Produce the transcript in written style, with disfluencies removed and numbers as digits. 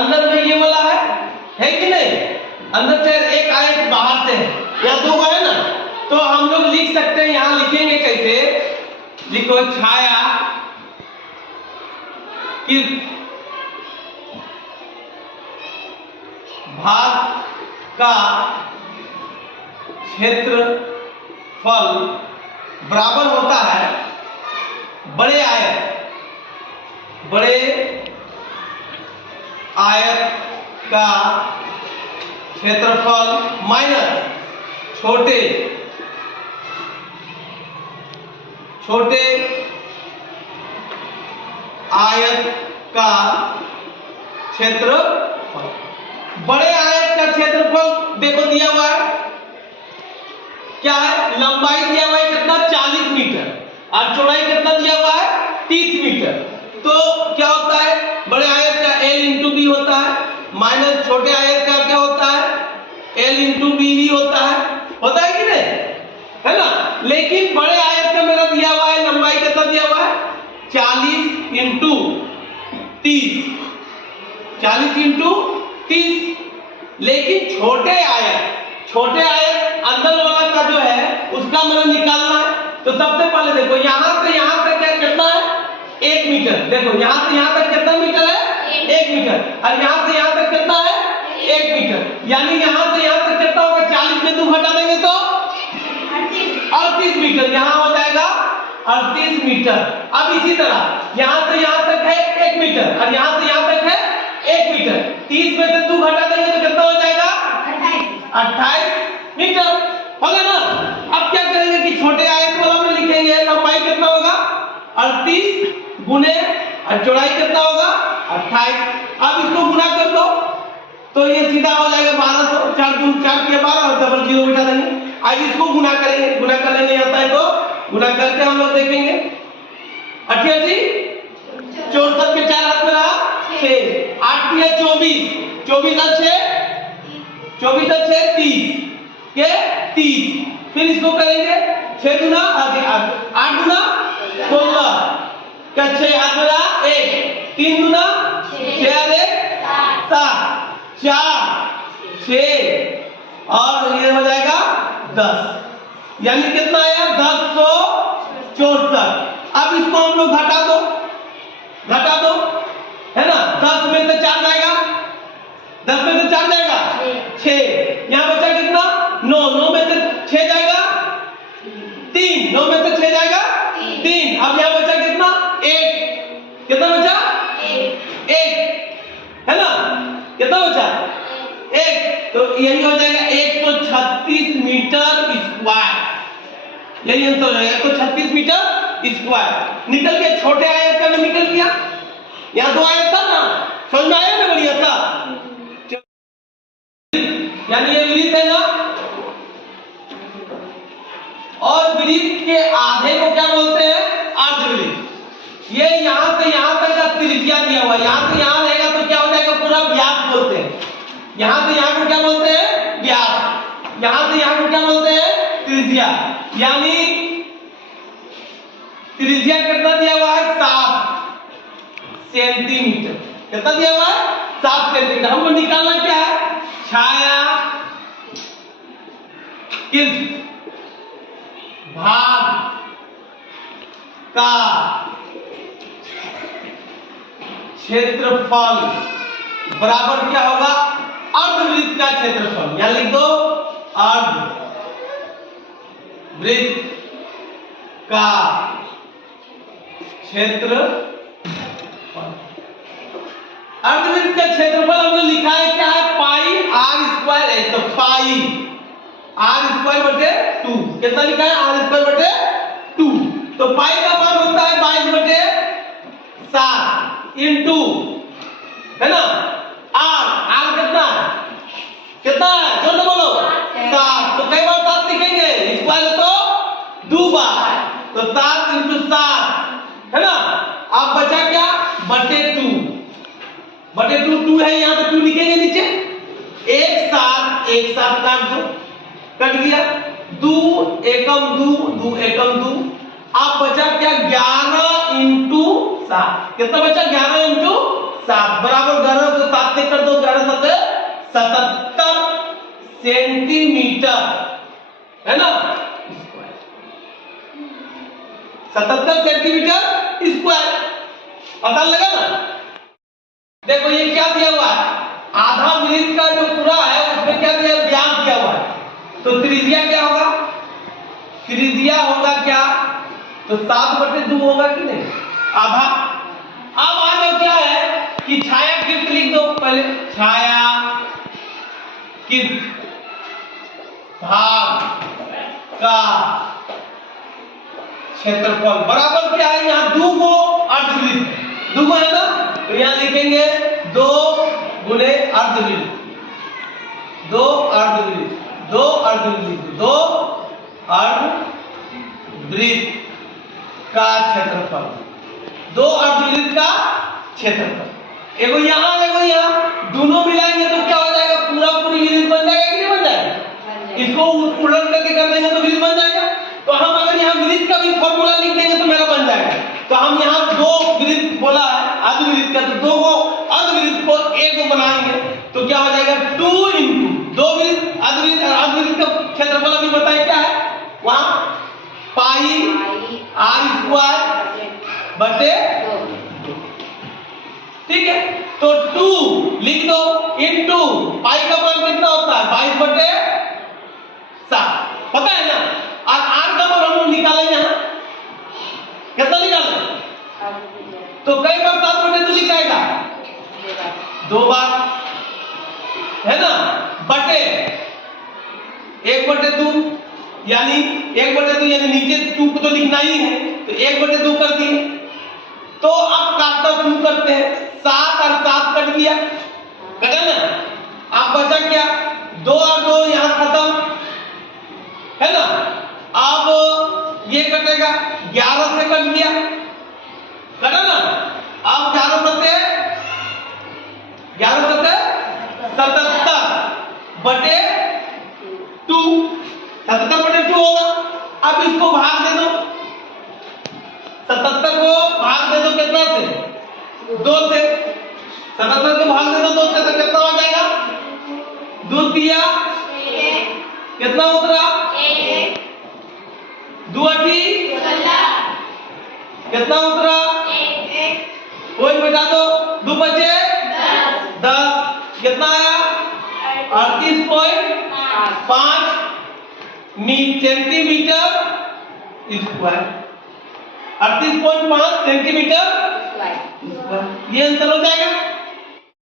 अंदर में ये वाला है कि नहीं? अंदर से एक आयत बाहर से है, यहाँ दो है ना, तो हम लोग लिख सकते हैं, यहाँ लिखेंगे कैसे? लिखो छाया कि भाग का क्षेत्रफल बराबर होता है बड़े आयत का क्षेत्रफल माइनस छोटे आयत का क्षेत्रफल। बड़े आयत का क्षेत्रफल देखो दिया हुआ है, क्या है? लंबाई दिया हुआ है कितना? 40 मीटर और चौड़ाई कितना दिया हुआ है? 30 मीटर। तो क्या होता है? बड़े आयत का L इंटू बी होता है माइनस छोटे आयत का क्या होता है? L इंटू बी ही होता है कि नहीं? है ना? लेकिन बड़े आयत का मेरा दिया हुआ है लंबाई कितना दिया हुआ है? 40 इंटू 30, 40 इंटू 30। लेकिन छोटे आयत अंदर वाला का जो है उसका मेरा निकालना है। तो सबसे पहले देखो यहां से यहां तक क्या कितना है? 1 मीटर। देखो यहां से यहां तक कितना मीटर है? 1 मीटर। और यहां से यहां तक कितना है? 1 मीटर। यानी यहां से यहां तक कितना होगा? 40 में 2 घटा देंगे तो 38 मीटर। यहां हो जाएगा 38 मीटर। अब इसी तरह यहां से यहां तक है 1 मीटर और यहां से यहां तक है 1 मीटर। 30 में से 2 घटा देंगे तो कितना हो जाएगा? 28 मीटर। हो गया ना? अब क्या करेंगे कि छोटे आयत वाला में लिखेंगे लंबाई कितना होगा? 38 गुने और चौड़ाई कितना होगा? 28। अब इसको गुना कर दो तो ये सीधा हो जाएगा 1200। 4 दूनी 4 के 12 और डबल जीरो बिठा देंगे। आज इसको गुना करेंगे, गुना करने नहीं आता है तो गुना करके हम लोग देखेंगे। 88 64 के 4 हाथ में रहा 6, 8 है 24, 24 और 6 30 के 30। फिर इसको करेंगे 6 गुना 8 गुना 16 का 6 हाथ में रहा 1, 3 गुना 6 और 1 7, 4 6 और ये हो जाएगा 10। यानी कितना आया? 1064। अब इसको हम लोग घटा दो है ना? 10 में से 4 जाएगा, 10 में से 4 जाएगा 6। यहां बचा कितना? 9, 9 में से 6 जाएगा 3, 9 में से 6 जाएगा 3। अब यहां बचा कितना? 1। कितना बचा? 1 है ना? कितना बचा? 1। तो यही हो जाएगा 136 मीटर स्क्वायर। यही आंसर हो जाएगा 136 मीटर स्क्वायर। निकल के छोटे आयत का भी निकल गया। यहाँ 2 आयत था ना, समझ में आया ना? बढ़िया था। यानी ये वृत्त है ना, और वृत्त के आधे को क्या बोलते हैं? अर्धवृत्त। ये यहां से यहां तक का त्रिज्या दिया हुआ है, यहां से यहां रहेगा तो क्या हो जाएगा? पूरा व्यास बोलते हैं। यहां से यहां को क्या बोलते हैं? व्यास। यहां से यहां को क्या बोलते हैं? त्रिज्या। यानी त्रिज्या कितना दिया हुआ है? 7 सेंटीमीटर। कितना दिया हुआ है? 7 सेंटीमीटर। हमको निकालना क्या है? छाया किस भाग का क्षेत्रफल बराबर क्या होगा? अर्धवृत्त का क्षेत्रफल। यहां लिख दो अर्धवृत्त का क्षेत्रफल। अर्धवृत्त का क्षेत्रफल हमने लिखा है क्या है? पाई आर स्क्वायर है। तो पाई आर स्क्वायर बटे 2। कितना लिखा है? आर स्क्वायर बटे 2। तो पाई का मान होता है 22 बटे 7 इंटू, है ना? आर कितना है? कितना है? जोड़ बोलो 7। तो कई बार 7 लिखेंगे, स्क्वायर तो 2 बार, तो 7 इंटू 7 है ना? अब बचा क्या? बटे 2। बटे 2 है, यहाँ पे 2 लिखेंगे नीचे। एक साथ काट दो, कट गया। 2 एकम 2, 2 एकम 2। अब बचा क्या? 11 इंटू 7। कितना बचा? 11 इंटू 7 बराबर 11 को 7 से कर दो, 11 7 77 सेंटीमीटर, है ना, 77 सेंटीमीटर स्क्वायर। आसान लगा ना। देखो ये क्या दिया हुआ है, आधा वृत्त का जो पूरा है उसमें क्या दिया, व्यास दिया हुआ है, तो त्रिज्या क्या होगा, त्रिज्या होगा क्या, तो 7/2 होगा कि नहीं, आधा। अब आ जाओ क्या है कि छायाकृत लिख दो पहले, छायाकृत भाग का क्षेत्रफल बराबर क्या है, यहाँ 2 को अर्धवृत्त, 2 को है ना, तो यहाँ लिखेंगे 2 गुणे अर्धवृत्त, 2 अर्धवृत्त, 2 अर्धवृत्त, 2 अर्धवृत्त का क्षेत्रफल, 2 अर्धवृत्त का क्षेत्रफल। एगो यहाँ एगो यहाँ, दोनों मिलाएंगे तो क्या हो जाएगा, पूरा पूरी वृत्त बन जाएगा कि नहीं बन जाएगा, इसको उलट करके कर देंगे तो वृत्त बन जाएगा। तो हम अगर यहाँ वृत्त का भी फॉर्मूला लिख देंगे तो मेरा बन जाएगा। तो हम यहाँ 2 वृत्त बोला है अर्धवृत्त का, तो 2 को अर्धवृत्त को एक को बनाएंगे तो क्या हो जाएगा, 2 × 2 वृत्त अर्धवृत्त, और अर्धवृत्त का क्षेत्रफल अभी बताए क्या है, वहां पाई r² बटे 2, ठीक है। तो 2 लिख दो इनटू पाई का मान कितना होता है, 22/7, पता है ना। और r का मान हम लोग निकाले यहाँ, कितना निकाले, तो कई बार 7/2 लिखाएगा, 2 बार, है ना, बटे 1/2, यानी 1/2 यानी नीचे 2 को तो लिखना ही है, तो 1/2 कर दिए। तो अब काटना शुरू करते हैं, 7 और 7 कट गया, कटा ना, अब बचा क्या, 2 और 2 यहाँ खत्म, है ना। अब ये कटेगा, 11 से कट गया, कटा ना। अब 11 सत्ते 77 बटे 2, 77/2 होगा। अब इसको भाग दे दो, 77 को भाग दे दो कितना से, 2 से, 77 को भाग दे दो 2 से, तो कितना हो जाएगा, 2 दिया, कितना उतरा, 2 8 कितना उतरा, कोई बता दो, 2 बचे 10, कितना आया, 38.5 सेंटीमीटर स्क्वायर, 38.5 सेंटीमीटर स्क्वायर, ये आंसर